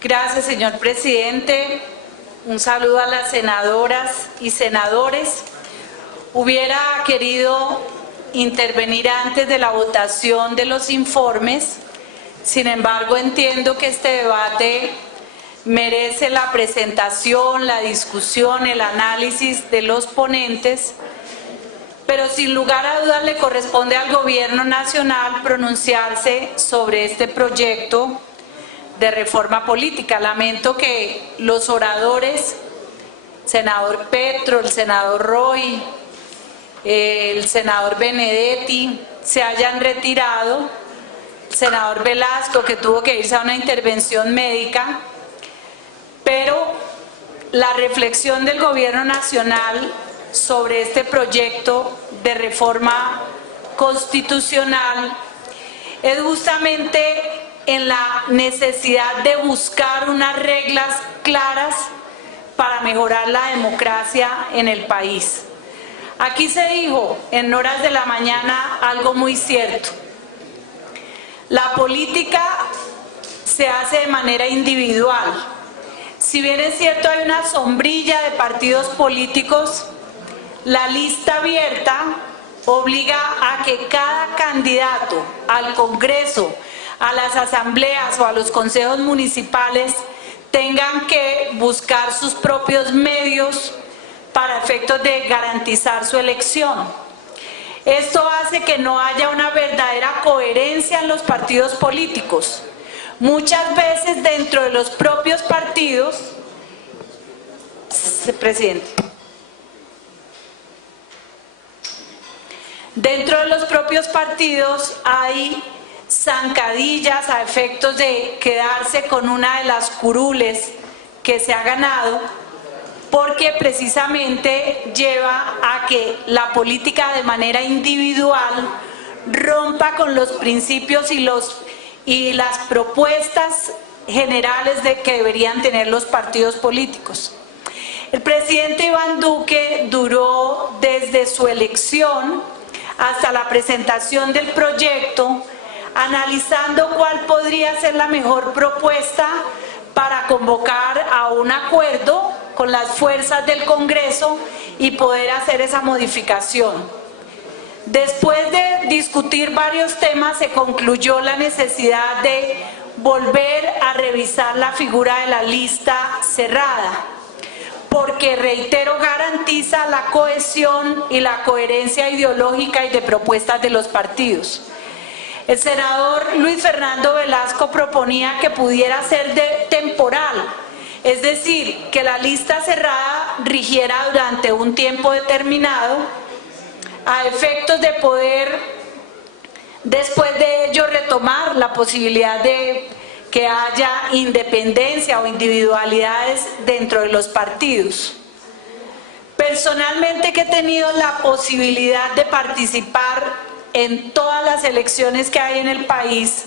Gracias, señor presidente. Un saludo a las senadoras y senadores. Hubiera querido intervenir antes de la votación de los informes. Sin embargo, entiendo que este debate merece la presentación, la discusión, el análisis de los ponentes, pero sin lugar a dudas le corresponde al Gobierno Nacional pronunciarse sobre este proyecto de reforma política. Lamento que los oradores, el senador Petro, el senador Roy, el senador Benedetti, se hayan retirado, el senador Velasco, que tuvo que irse a una intervención médica, pero la reflexión del Gobierno Nacional sobre este proyecto de reforma constitucional es justamente en la necesidad de buscar unas reglas claras para mejorar la democracia en el país. Aquí se dijo en horas de la mañana algo muy cierto. La política se hace de manera individual. Si bien es cierto hay una sombrilla de partidos políticos, la lista abierta obliga a que cada candidato al Congreso, a las asambleas o a los consejos municipales tengan que buscar sus propios medios para efectos de garantizar su elección. Esto hace que no haya una verdadera coherencia en los partidos políticos. Muchas veces dentro de los propios partidos, presidente, dentro de los propios partidos hay zancadillas a efectos de quedarse con una de las curules que se ha ganado, porque precisamente lleva a que la política de manera individual rompa con los principios y las propuestas generales que deberían tener los partidos políticos. El presidente Iván Duque duró desde su elección hasta la presentación del proyecto analizando cuál podría ser la mejor propuesta para convocar a un acuerdo con las fuerzas del Congreso y poder hacer esa modificación. Después de discutir varios temas, se concluyó la necesidad de volver a revisar la figura de la lista cerrada, porque, reitero, garantiza la cohesión y la coherencia ideológica y de propuestas de los partidos. El senador Luis Fernando Velasco proponía que pudiera ser temporal, es decir, que la lista cerrada rigiera durante un tiempo determinado a efectos de poder, después de ello, retomar la posibilidad de que haya independencia o individualidades dentro de los partidos. Personalmente, que he tenido la posibilidad de participar en todas las elecciones que hay en el país,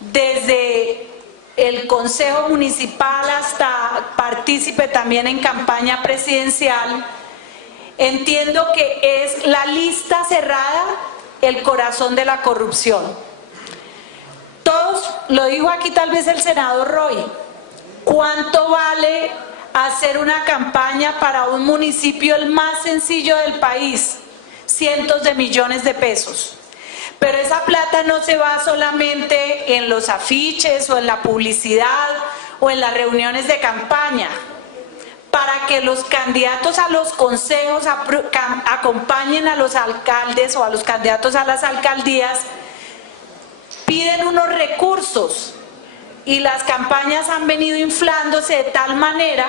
desde el Consejo Municipal hasta partícipe también en campaña presidencial, entiendo que es la lista cerrada el corazón de la corrupción. Todos, lo dijo aquí tal vez el senador Roy, ¿cuánto vale hacer una campaña para un municipio el más sencillo del país? Cientos de millones de pesos. Pero esa plata no se va solamente en los afiches o en la publicidad o en las reuniones de campaña. Para que los candidatos a los consejos acompañen a los alcaldes o a los candidatos a las alcaldías, piden unos recursos y las campañas han venido inflándose de tal manera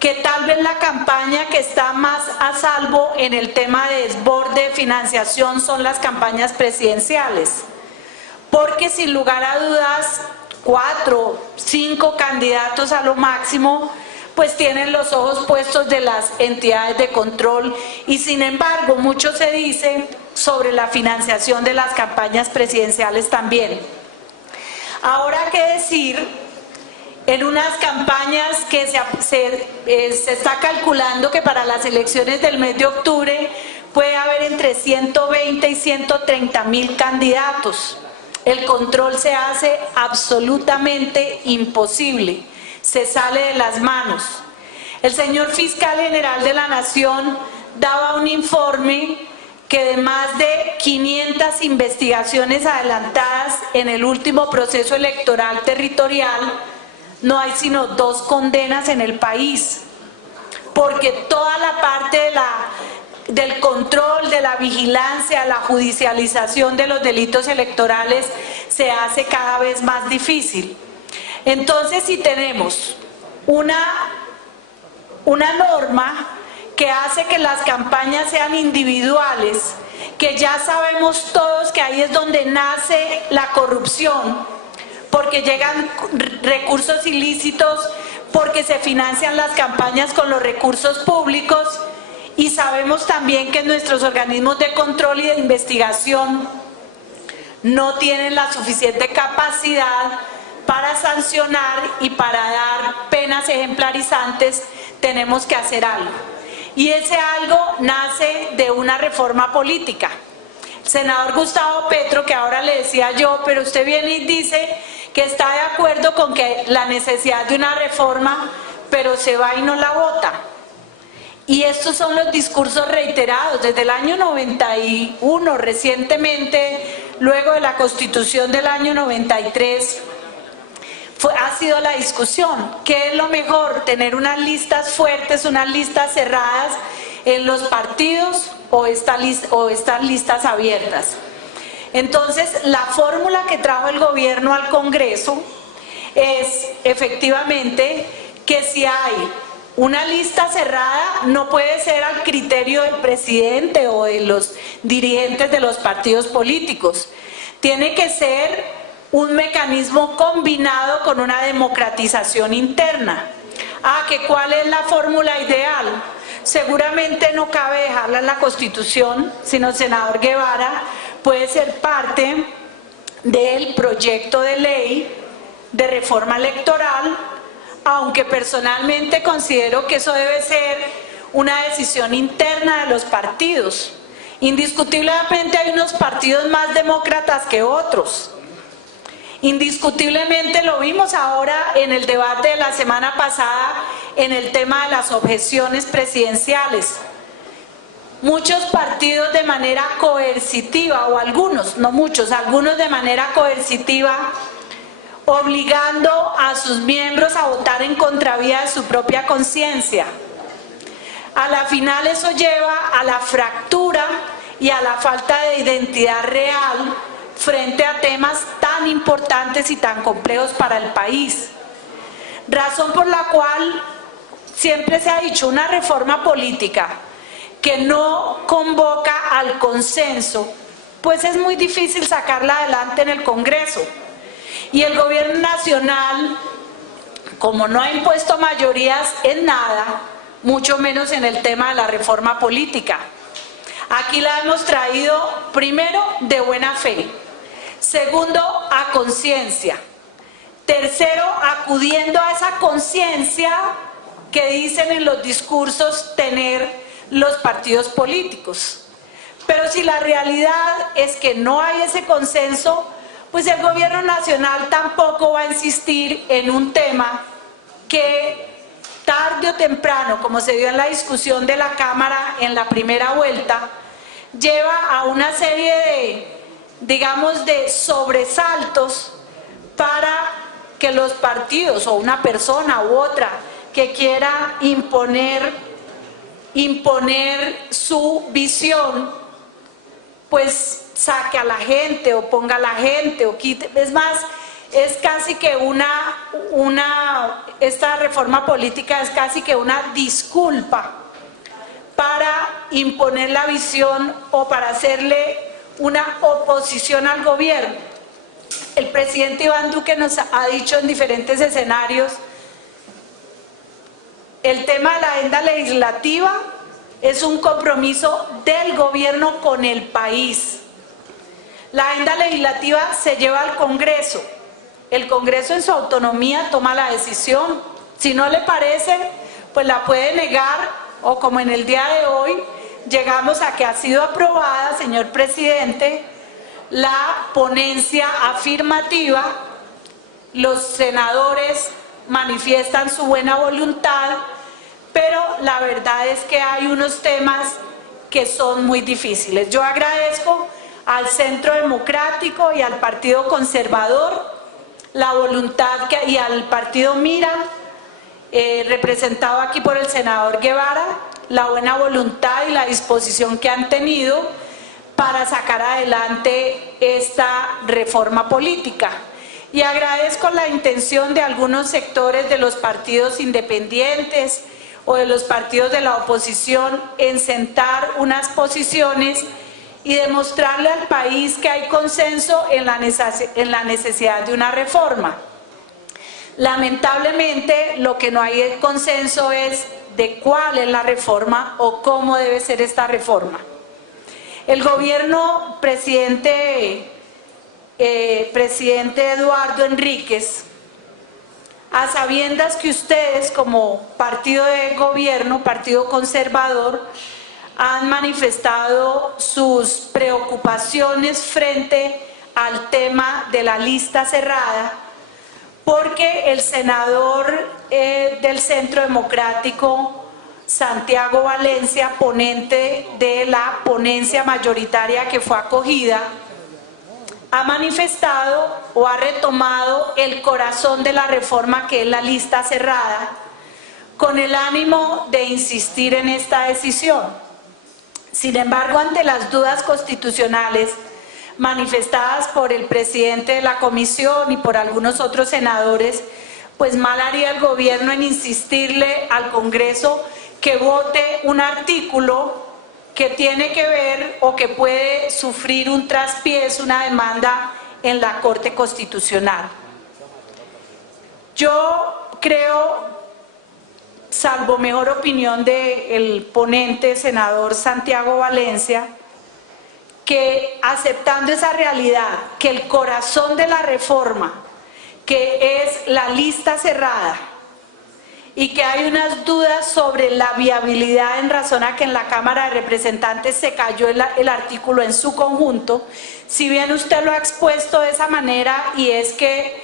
que tal vez la campaña que está más a salvo en el tema de desborde de financiación son las campañas presidenciales. Porque sin lugar a dudas, 4, 5 candidatos a lo máximo, pues tienen los ojos puestos de las entidades de control y sin embargo mucho se dice sobre la financiación de las campañas presidenciales también. Ahora, ¿qué decir? En unas campañas que se está calculando que para las elecciones del mes de octubre puede haber entre 120 y 130 mil candidatos. el control se hace absolutamente imposible, se sale de las manos. El señor fiscal general de la Nación daba un informe que de más de 500 investigaciones adelantadas en el último proceso electoral territorial, no hay sino 2 condenas en el país, porque toda la parte del control, de la vigilancia, la judicialización de los delitos electorales se hace cada vez más difícil. Entonces, si tenemos una norma que hace que las campañas sean individuales, que ya sabemos todos que ahí es donde nace la corrupción, porque llegan recursos ilícitos, porque se financian las campañas con los recursos públicos, y sabemos también que nuestros organismos de control y de investigación no tienen la suficiente capacidad para sancionar y para dar penas ejemplarizantes. Tenemos que hacer algo. Y ese algo nace de una reforma política. El senador Gustavo Petro, que ahora le decía yo, pero usted viene y dice que está de acuerdo con que la necesidad de una reforma, pero se va y no la vota. Y estos son los discursos reiterados desde el año 91, recientemente, luego de la Constitución del año 93, ha sido la discusión. ¿Qué es lo mejor? ¿Tener unas listas fuertes, unas listas cerradas en los partidos o estas listas abiertas? Entonces, la fórmula que trajo el gobierno al Congreso es efectivamente que si hay una lista cerrada, no puede ser al criterio del presidente o de los dirigentes de los partidos políticos. Tiene que ser un mecanismo combinado con una democratización interna. ¿Cuál es la fórmula ideal? Seguramente no cabe dejarla en la Constitución, sino el senador Guevara puede ser parte del proyecto de ley de reforma electoral, aunque personalmente considero que eso debe ser una decisión interna de los partidos. Indiscutiblemente hay unos partidos más demócratas que otros. Indiscutiblemente lo vimos ahora en el debate de la semana pasada en el tema de las objeciones presidenciales. Muchos partidos de manera coercitiva, o algunos, no muchos, algunos de manera coercitiva, obligando a sus miembros a votar en contravía de su propia conciencia. A la final eso lleva a la fractura y a la falta de identidad real frente a temas tan importantes y tan complejos para el país. Razón por la cual siempre se ha dicho una reforma política que no convoca al consenso, pues es muy difícil sacarla adelante en el Congreso. Y el gobierno nacional, como no ha impuesto mayorías en nada, mucho menos en el tema de la reforma política. Aquí la hemos traído, primero, de buena fe. Segundo, a conciencia. Tercero, acudiendo a esa conciencia que dicen en los discursos tener los partidos políticos. Pero si la realidad es que no hay ese consenso, pues el gobierno nacional tampoco va a insistir en un tema que tarde o temprano, como se dio en la discusión de la Cámara en la primera vuelta, lleva a una serie de sobresaltos para que los partidos o una persona u otra que quiera imponer su visión, pues saque a la gente o ponga a la gente o quite. Es más, es casi que esta reforma política es casi que una disculpa para imponer la visión o para hacerle una oposición al gobierno. El presidente Iván Duque nos ha dicho en diferentes escenarios, el tema de la agenda legislativa es un compromiso del gobierno con el país. La agenda legislativa se lleva al Congreso. El Congreso en su autonomía toma la decisión. Si no le parece, pues la puede negar, o como en el día de hoy, llegamos a que ha sido aprobada, señor presidente, la ponencia afirmativa. Los senadores manifiestan su buena voluntad, pero la verdad es que hay unos temas que son muy difíciles. Yo agradezco al Centro Democrático y al Partido Conservador la voluntad y al Partido Mira, representado aquí por el senador Guevara, la buena voluntad y la disposición que han tenido para sacar adelante esta reforma política. Y agradezco la intención de algunos sectores de los partidos independientes o de los partidos de la oposición en sentar unas posiciones y demostrarle al país que hay consenso en la necesidad de una reforma. Lamentablemente, lo que no hay consenso es de cuál es la reforma o cómo debe ser esta reforma. El gobierno presidente Eduardo Enríquez, a sabiendas que ustedes como partido de gobierno, partido conservador, han manifestado sus preocupaciones frente al tema de la lista cerrada, porque el senador del Centro Democrático, Santiago Valencia, ponente de la ponencia mayoritaria que fue acogida, ha manifestado o ha retomado el corazón de la reforma, que es la lista cerrada, con el ánimo de insistir en esta decisión. Sin embargo, ante las dudas constitucionales manifestadas por el presidente de la comisión y por algunos otros senadores, pues mal haría el gobierno en insistirle al Congreso que vote un artículo que tiene que ver o que puede sufrir un traspiés, una demanda en la Corte Constitucional. Yo creo, salvo mejor opinión del ponente, senador Santiago Valencia, que aceptando esa realidad, que el corazón de la reforma, que es la lista cerrada, y que hay unas dudas sobre la viabilidad en razón a que en la Cámara de Representantes se cayó el artículo en su conjunto, si bien usted lo ha expuesto de esa manera, y es que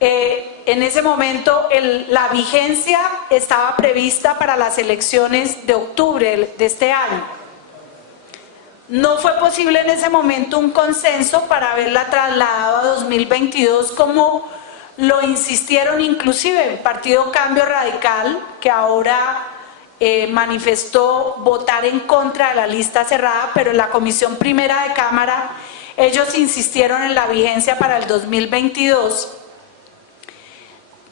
en ese momento la vigencia estaba prevista para las elecciones de octubre de este año. No fue posible en ese momento un consenso para haberla trasladado a 2022, como lo insistieron inclusive el Partido Cambio Radical, que ahora manifestó votar en contra de la lista cerrada, pero en la Comisión Primera de Cámara ellos insistieron en la vigencia para el 2022.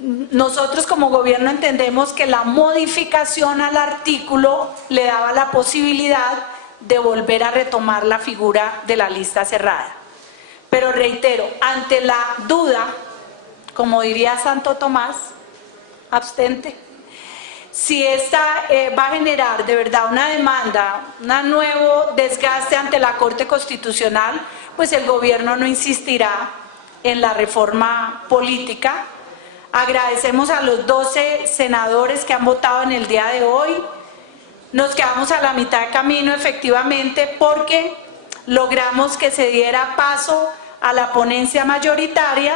Nosotros como gobierno entendemos que la modificación al artículo le daba la posibilidad de volver a retomar la figura de la lista cerrada. Pero reitero, ante la duda, como diría Santo Tomás, abstente, si esta va a generar de verdad una demanda, un nuevo desgaste ante la Corte Constitucional, pues el gobierno no insistirá en la reforma política. Agradecemos a los 12 senadores que han votado en el día de hoy. Nos quedamos a la mitad de camino efectivamente, porque logramos que se diera paso a la ponencia mayoritaria,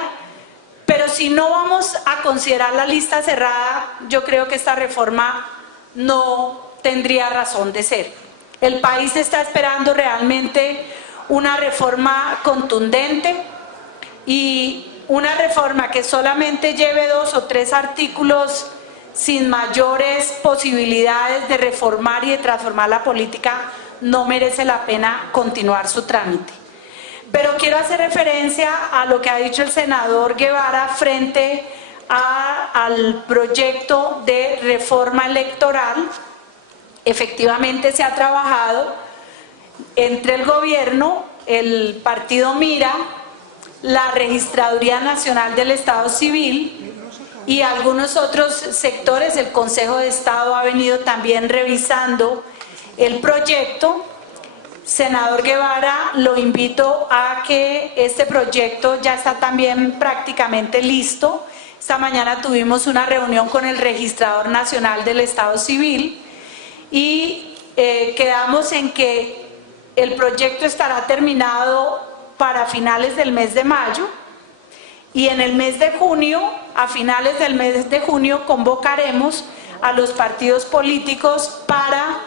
pero si no vamos a considerar la lista cerrada, yo creo que esta reforma no tendría razón de ser. El país está esperando realmente una reforma contundente, y una reforma que solamente lleve 2 o 3 artículos sin mayores posibilidades de reformar y de transformar la política no merece la pena continuar su trámite. Pero quiero hacer referencia a lo que ha dicho el senador Guevara frente al proyecto de reforma electoral. Efectivamente se ha trabajado entre el gobierno, el partido Mira, la Registraduría Nacional del Estado Civil y algunos otros sectores. El Consejo de Estado ha venido también revisando el proyecto. Senador Guevara, lo invito a que este proyecto ya está también prácticamente listo. Esta mañana tuvimos una reunión con el Registrador Nacional del Estado Civil y quedamos en que el proyecto estará terminado para finales del mes de mayo, y en el mes de junio, a finales del mes de junio, convocaremos a los partidos políticos para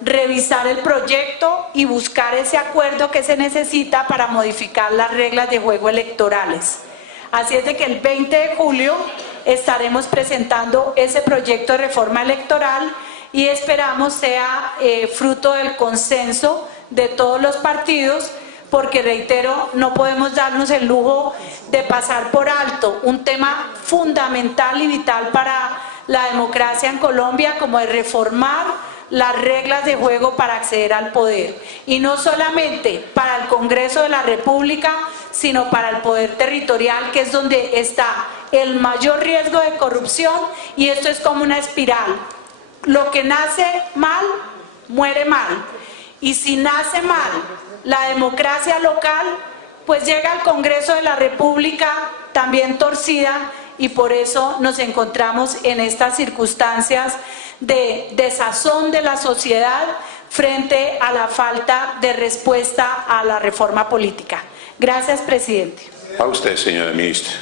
revisar el proyecto y buscar ese acuerdo que se necesita para modificar las reglas de juego electorales. Así es de que el 20 de julio estaremos presentando ese proyecto de reforma electoral y esperamos sea fruto del consenso de todos los partidos, porque reitero, no podemos darnos el lujo de pasar por alto un tema fundamental y vital para la democracia en Colombia, como es reformar las reglas de juego para acceder al poder, y no solamente para el Congreso de la República, sino para el poder territorial, que es donde está el mayor riesgo de corrupción, y esto es como una espiral. Lo que nace mal, muere mal, y si nace mal la democracia local, pues llega al Congreso de la República también torcida, y por eso nos encontramos en estas circunstancias de desazón de la sociedad frente a la falta de respuesta a la reforma política. Gracias, presidente. A usted, señora ministra.